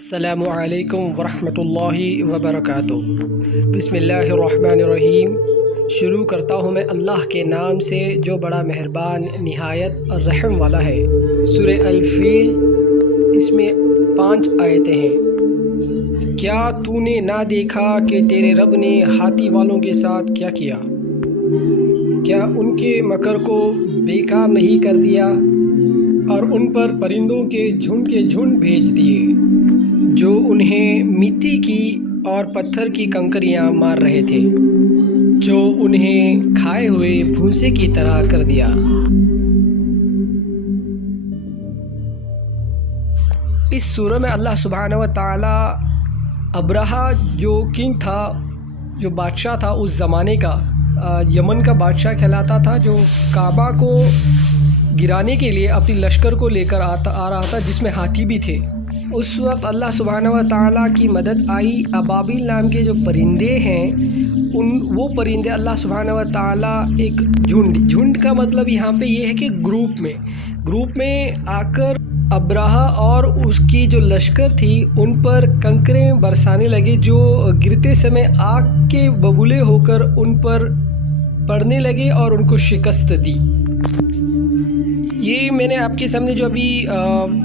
अस्सलामु अलैकुम वरहमतुल्लाहि वबरकातुहू। बिस्मिल्लाहिर्रहमानिर्रहीम। शुरू करता हूँ मैं अल्लाह के नाम से जो बड़ा मेहरबान निहायत और रहम वाला है। सूरह अल फील, इसमें 5 आयतें हैं। क्या तूने ना देखा कि तेरे रब ने हाथी वालों के साथ क्या किया? क्या उनके मकर को बेकार नहीं कर दिया और उन पर परिंदों के झुंड भेज दिए जो उन्हें मिट्टी की और पत्थर की कंकरियां मार रहे थे, जो उन्हें खाए हुए भूसे की तरह कर दिया। इस सूरह में अल्लाह सुब्हानहू व तआला अब्रहा जो किंग था, जो बादशाह था उस ज़माने का, यमन का बादशाह कहलाता था, जो काबा को गिराने के लिए अपनी लश्कर को लेकर आ रहा था, जिसमें हाथी भी थे। उस वक्त अल्लाह सुब्हानहू व तआला की मदद आई। अबाबिल नाम के जो परिंदे हैं, वो परिंदे अल्लाह सुब्हानहू व तआला एक झुंड का मतलब यहाँ पे ये है कि ग्रुप में आकर अब्रहा और उसकी जो लश्कर थी उन पर कंकरें बरसाने लगे, जो गिरते समय आग के बबूले होकर उन पर पड़ने लगे और उनको शिकस्त दी। ये मैंने आपके सामने जो अभी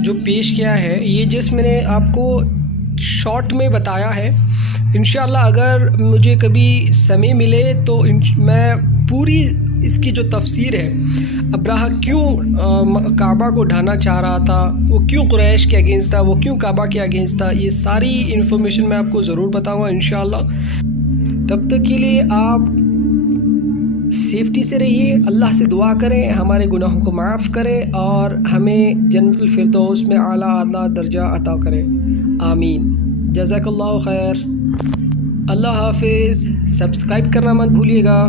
जो पेश किया है, ये जस्ट मैंने आपको शॉर्ट में बताया है। इंशाअल्लाह अगर मुझे कभी समय मिले तो मैं पूरी इसकी जो तफसीर है, अब्रहा क्यों काबा को ढाना चाह रहा था, वो क्यों कुरैश के अगेंस्ट था, वो क्यों काबा के अगेंस्ट था, ये सारी इन्फॉर्मेशन मैं आपको ज़रूर बताऊँगा इंशाअल्लाह। तब तक के लिए आप सेफ्टी से रहिए, अल्लाह से दुआ करें हमारे गुनाहों को माफ़ करें और हमें जन्नतुल फिरदौस में आला दर्जा अता करें। आमीन। जज़ाकल्लाहु खैर। अल्लाह हाफिज़। सब्सक्राइब करना मत भूलिएगा।